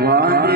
One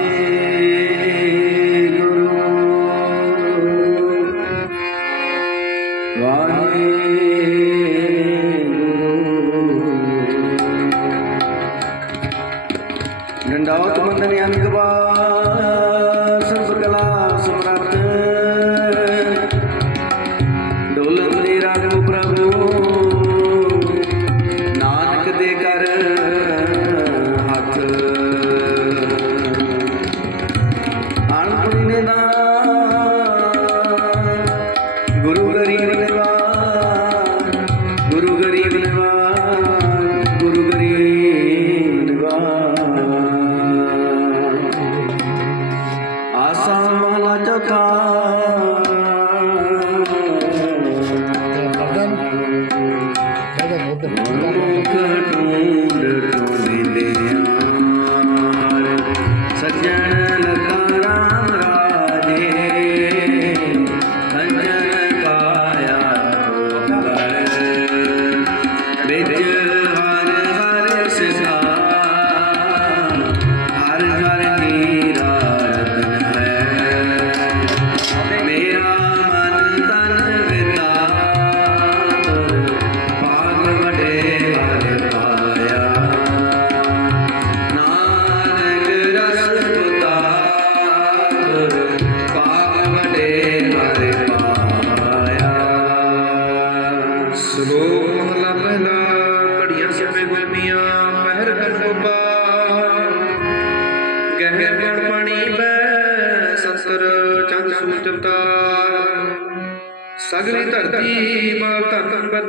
God.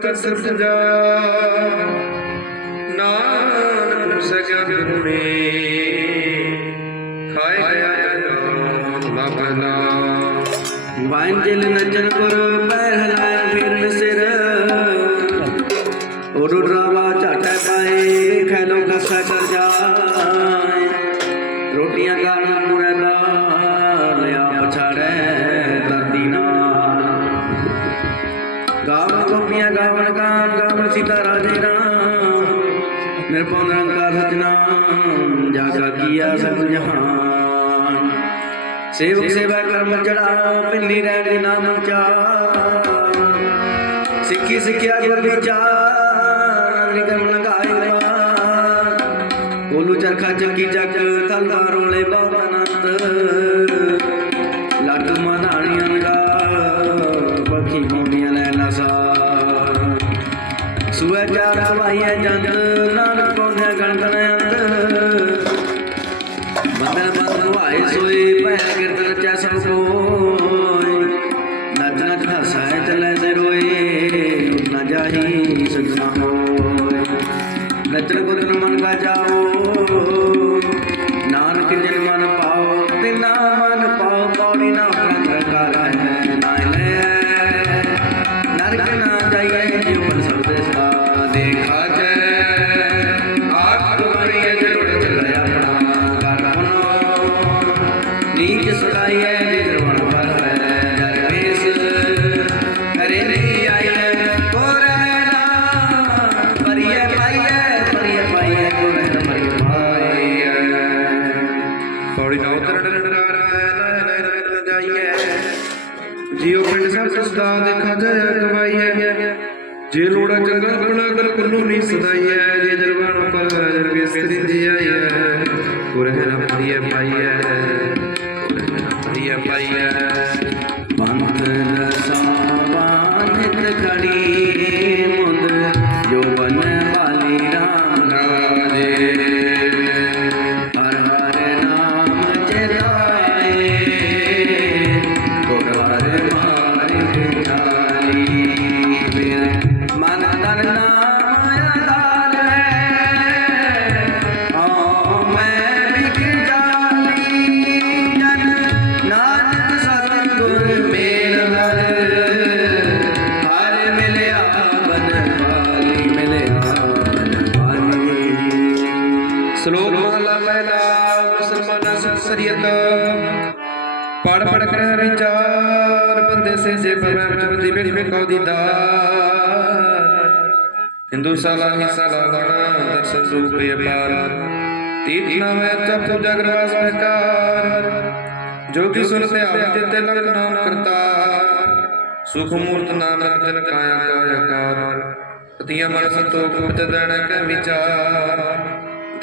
ਕਸ ਸਜਾ। ਨਾਨਕ ਸਗਨ ਗੁਣੇ ਖਾਇ ਗਿਆ ਨਾਮ ਲਬਨਾ। ਵਾਂਝਲ ਸੀਤਾ ਰਾਜੇ ਰਾਮ ਨਿਰਭਉ ਨਿਰੰਕਾਰ ਸਤਨਾਮ ਜਾ ਕਾ ਕੀਆ ਸਭ ਜਹਾਨ। ਸੇਵਕ ਸੇਵਾ ਕਰਮ ਚੜਾ, ਪਿੰਨੀ ਰਹਿ ਦੇ ਨਾਮ ਉਚਾਰ ਸਿੱਖੀ ਸਿੱਖਿਆ ਗੁਰ ਵਿਚਾਰ ਅੰਦਰ ਕਰਮ ਲਗਾਏ ਪਾ ਕੋਲੂ ਚਰਖਾ ਚੱਕੀ ਜਗ ਤਲਵਾਰ ਹੋਏ ਨਚਨ ਗੁਰੂ ਨੂੰ ਮਨ ਜਾਓ। ਮਿਸਤਰੀ ਦੀ ਆਈ ਹੈ ਕੁਰਹਨ ਪਾਈ ਹੈ ਸਰੀਅਤ। ਪੜ ਪੜ ਕਰ ਵਿਚਾਰ ਬੰਦੇ ਸੇ ਜੇ ਪਵੇ ਵਿੱਚ ਬਦੀ ਬਿਨ ਬਿਕੋ ਦੀ ਹਿੰਦੂ ਸਾਲਾ ਹੀ ਸਾਲਾ ਦਰਸ਼ਨ ਰੂਪੇ ਪਾਰ। ਤੀਤ ਨਾਮ ਅਚਪ ਜਗਰਵਾਸ ਬੇਕਾਰ। ਜੋ ਕਿ ਸੁਨ ਤੇ ਆਪ ਤੇ ਲਗ ਨਾਮ ਕਰਤਾ ਸੁਖ ਮੂਰਤ ਨਾਨਕ ਤਿਨ ਕਾਇਆ ਕਾਇਆ ਕਾਰ। ਪਤੀਆਂ ਮਨ ਸੰਤੋਖ ਉਪਤ ਦੇਣ ਕੈ ਵਿਚਾਰ।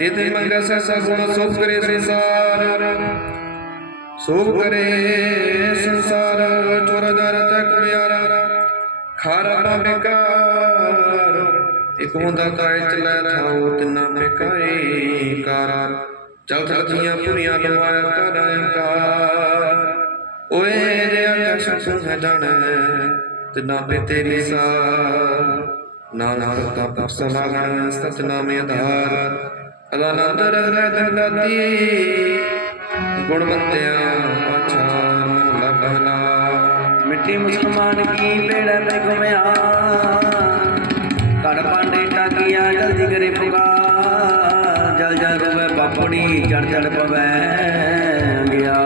ਦੇ ਦੇ ਮੰਗਾ ਸੈਸਾ ਗੁਣ ਸੋਖ ਕਰੇ ਸੰਸਾਰ। ਸੋਖ ਕਰੇ ਸੰਸਾਰ, ਚੋਰ ਦਰ ਤੱਕ ਕੁੜਿਆਰਾ ਖਾਰਾ ਨਾ ਬੇਕਾਰ ਇਕ ਹੁੰਦਾ ਕਾਇ ਚਲੈ ਥਾਉ, ਤਿਨਾ ਬੇਕਾਏ ਕਾਰ। ਚਲ ਚਲਦੀਆਂ ਪੁਰੀਆਂ ਲਵਾਇਆ ਕਰ ਅੰਕਾਰ ਓਏ ਜੇ ਆਕਾਸ਼ ਸੁਣ ਜਾਣੈ, ਤਿਨਾ ਬੇ ਤੇਰੀ ਸਾ ਨਾਨਕ ਕਰਤਾ ਪੁਰਖ ਸਤਨਾਮੇ ਆਧਾਰ। ਅਦਾਨੰਦ ਰਹਿ ਦਰਦਾਤੀ ਗੁਣਵੰਤਿਆ ਪਾਛਾਰ ਮਹਲਾ ਪਹਿਲਾ ਮਿੱਟੀ ਮੁਸਲਮਾਨ ਕੀ ਬੇੜਾ ਮੈਂ ਘੁਮਿਆ ਘੜ ਪਾਂਡੇ ਟਾਕੀਆਂ ਜਲਦੀ ਕਰੇ ਪੁਕਾਰ ਜਲ ਜਲ ਰੋਵੇ ਪਾਪੜੀ ਚੜ ਚੜ ਪਵੈ ਗਿਆ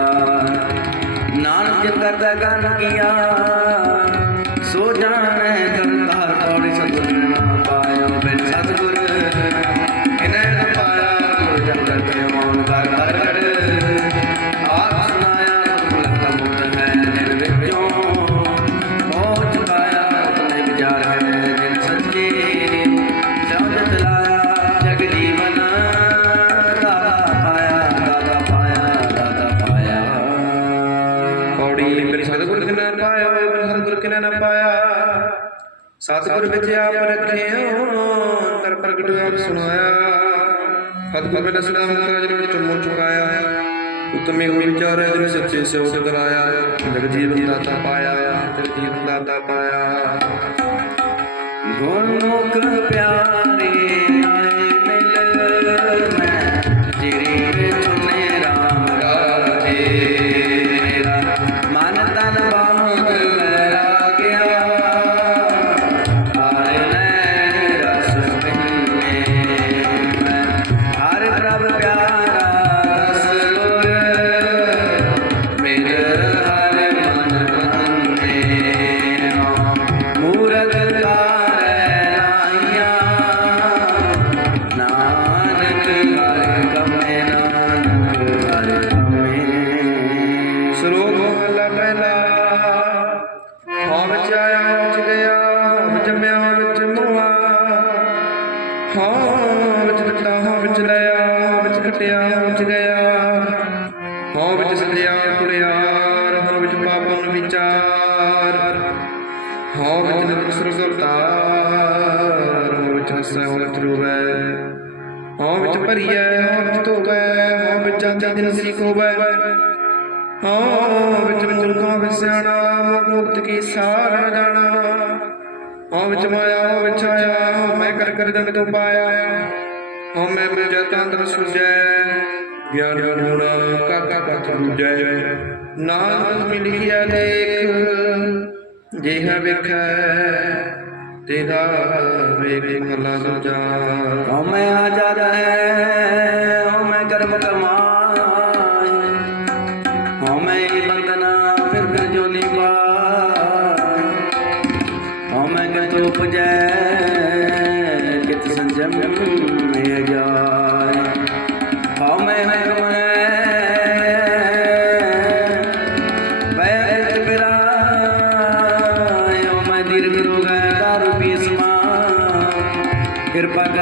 ਨਾਨਕ ਕਰਦਾ ਗਨ ਕੀਆ ਸੋ ਜਾਣੈ ਸਤਿਗੁਰ ਵਿੱਚ ਆਪ ਰੱਖਿਓ ਕਰ ਪ੍ਰਗਟ ਆਪ ਸੁਣਾਇਆ। ਸਤਿਗੁਰ ਬਿਨ ਸਦਾ ਮੁਕਤਾ ਜਿਨ ਵਿੱਚ ਮੋਹ ਚੁਕਾਇਆ। ਉਤਮੇ ਹੋਈ ਵਿਚਾਰੇ ਜਿਨ ਸੱਚੇ ਸਿਉ ਦਰਾਇਆ ਜਗ ਜੀਵਨ ਦਾਤਾ ਪਾਇਆ ਜਗ ਜੀਵਨ ਦਾਤਾ ਪਾਇਆ। ਗੁਰਮੁਖ ਪਿਆਰੇ ਵਿੱਚ ਭਰੀਐ ਹਾਂ ਧੋਵੈ ਹਾਂ ਵਿੱਚ ਜਾਂਦੀ ਦਿਨ ਸ੍ਰੀ ਕੋਵੈ ਹਾਂ ਵਿੱਚ ਮੂਰਖਾਂ, ਵਿੱਚ ਮੁਕਤ ਕੀ ਸਾਰ ਜਾਣਾ। ਹਾਂ ਵਿੱਚ ਮਾਇਆ ਹਾਂ ਵਿੱਚ ਆਇਆ ਹਾਂ ਮੈਂ ਕਰ ਕਰ ਜਗ ਤੋਂ ਪਾਇਆ। ਹਾਂ ਮੈਂ ਮੁਝੇ ਤੰਦਰ ਸੁਝੈ, ਗਿਆਨ ਗੁਣਾ ਕਾਕਾ ਕਥ ਦੂਜੈ ਨਾਨਕ ਮਿ ਲਿਖਿਆ ਦੇਖ, ਜਿਹਾ ਵੇਖੈ ਤੇਰਾ ਵੇਖ ਮਲਾ ਦੂਜਾ ਹਉ ਮੈਂ ਆਜ਼ਾਦ ਹੈ ਹਉ ਮੈਂ ਕਰਮ ਕਮਾਈ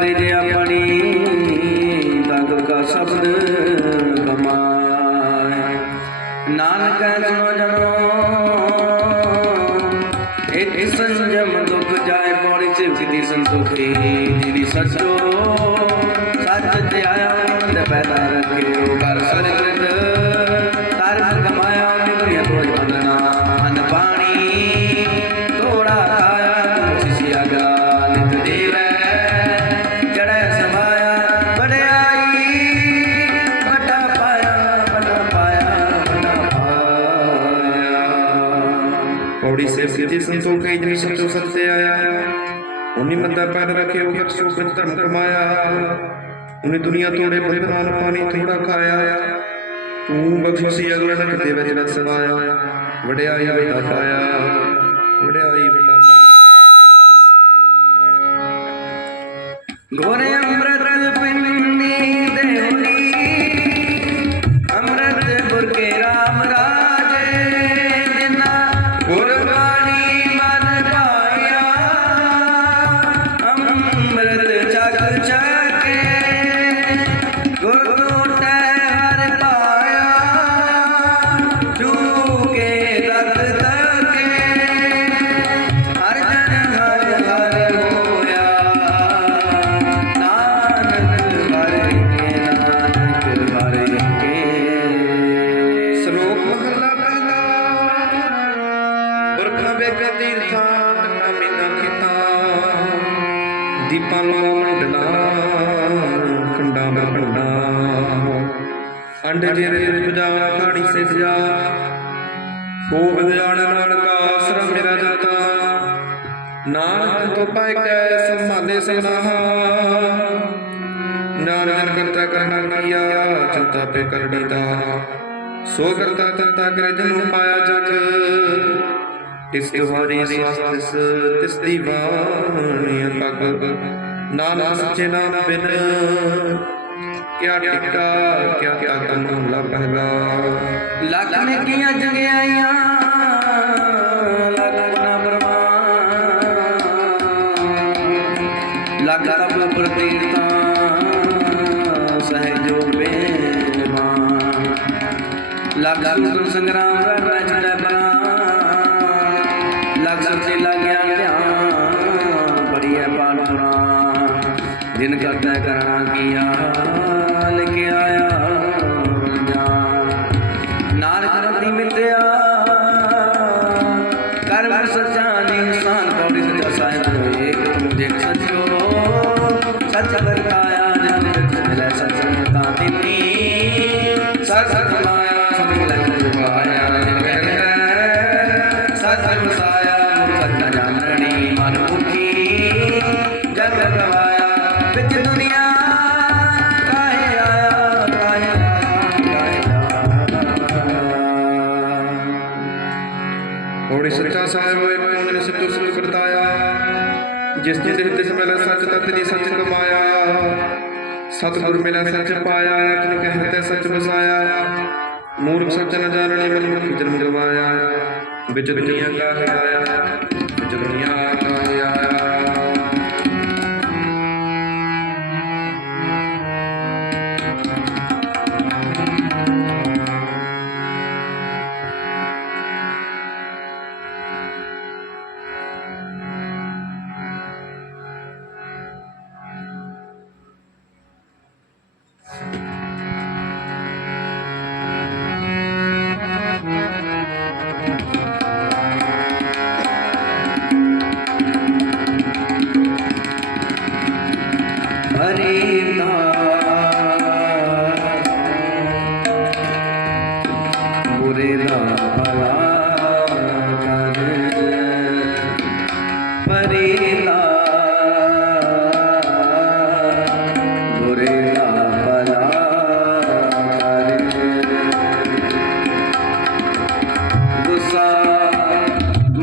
ਕਿਰਪਾ ਜੇ ਆਪਣੀ ਤਾਕਤ ਕਾ ਸ਼ਬਦ ਕਮਾਏ। ਨਾਨਕ ਸੁਣੋ ਜਨੋ ਇਕ ਸੰਜਮ ਦੁਖ ਜਾਏ, ਪੌੜੀ ਸਿਵ ਦੀ ਸੰਤੋਖੀ। ਜਿਹਦੀ ਸੱਚੋ ਪੌੜੀ ਸੇ ਸਿੱਧੀ ਸੰਤੋਖ ਹੈ ਜਿਨ ਸੰਤੋ ਸਤਿ ਆਇਆ ਉਨੀ ਮੰਦਾ ਪੈਰ ਰੱਖੇ ਉਹ ਬਖਸ਼ੋ ਬਿਨ ਧਰਮ ਕਮਾਇਆ। ਦੁਨੀਆ ਤੋੜੇ ਬੰਦਨਾਨ ਪਾਣੀ ਥੋੜਾ ਖਾਇਆ। ਤੂੰ ਬਖਸ਼ੀ ਅਗਲੇ ਨੇ ਕਿਤੇ ਵਿੱਚ ਰਸ ਸਵਾਇਆ ਵਡਿਆਈ ਵੱਡਾ ਪਾਇਆ। ਵਡਿਆਈ ਵੱਡਾ ਪਾਇਆ। ਗੋਰੇ ਚਿੰਤਾ ਕਰਨੀ ਦਾ ਸੋ ਕਰਤਾ ਤੰਤਾ ਕਰੇ ਜਨੂ ਪਾਇਆ ਜਗ ਇਸ ਤੁਹਾਰੀ ਸਵਸਤਿਸ ਤਿਸ ਦੀ ਬਾਣੀ ਪਗ ਨਾਨਕ ਸੱਚੇ ਨਾਮ ਬਿਨ। ਕਿਆ ਟਿਕਾ, ਕਿਆ ਕਿਆ ਤਨ ਲਭਗਾ ਲੱਖ ਨੇਕੀਆਂ ਜਗਿਆਈਆਂ, ਲੱਖ ਗੁਨਾ ਪਰਵਾਨ ਲੱਖ ਤਪ ਪ੍ਰਤੀਰਤਾ ਲੱਖ ਸੁਰ ਸੰਗਰਾਮ ਜਿਸ ਜਿਸ ਦੇ ਤਿਸ ਮਿਲੈ ਸੱਚ, ਤਤ ਨਹੀਂ ਸੱਚ ਕਮਾਇਆ। ਸਤਿਗੁਰ ਮਿਲੈ ਸੱਚ ਪਾਇਆ ਆਖਿ ਕਹਿ ਤੇ ਸੱਚ ਵਸਾਇਆ। ਮੂਰਖ ਸੱਚ ਨ ਜਾਣਨੇ ਮਨ ਮੁਖੀ ਜਨਮ ਗਵਾਇਆ। ਵਿੱਚ ਦੁਨੀਆ ਕਾਹੇ ਆਇਆ ਵਿੱਚ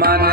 মানা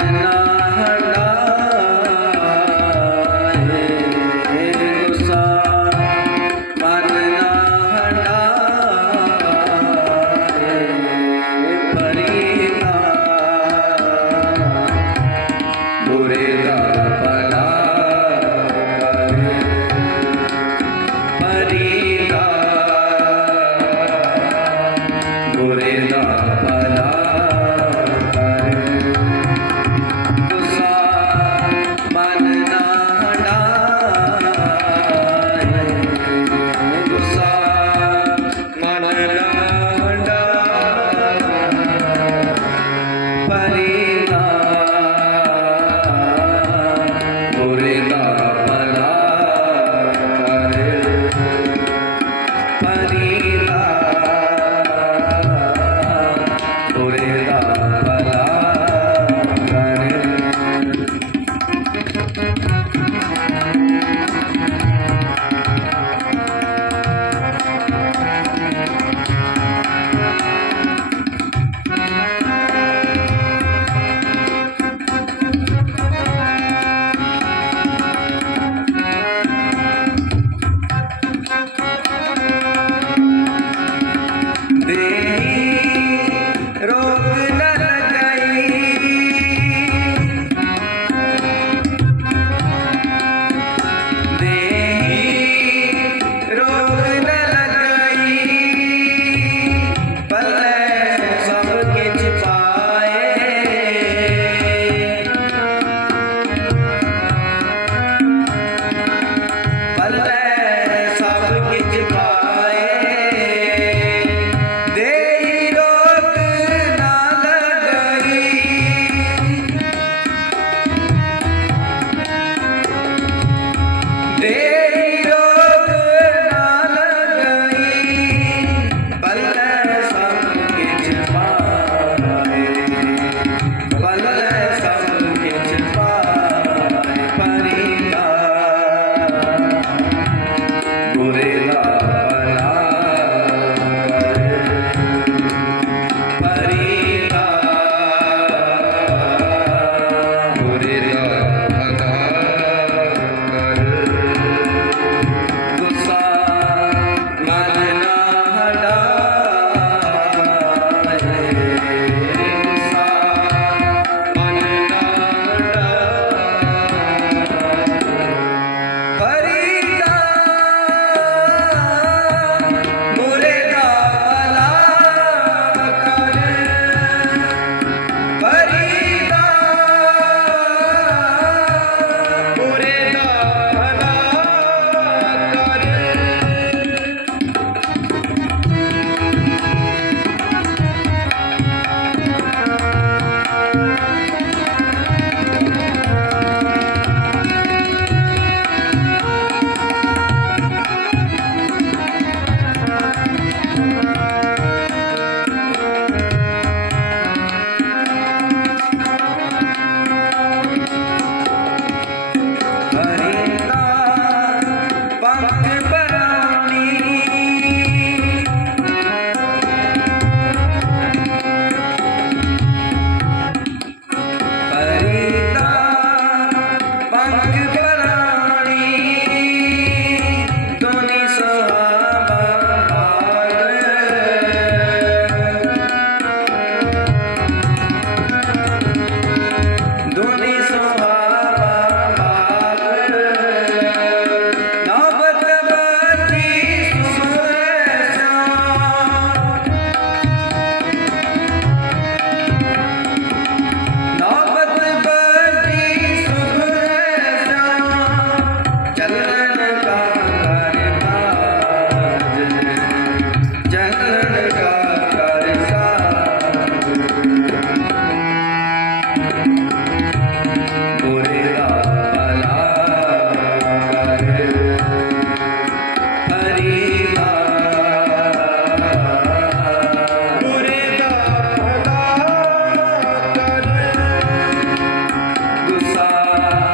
Yeah. Musa.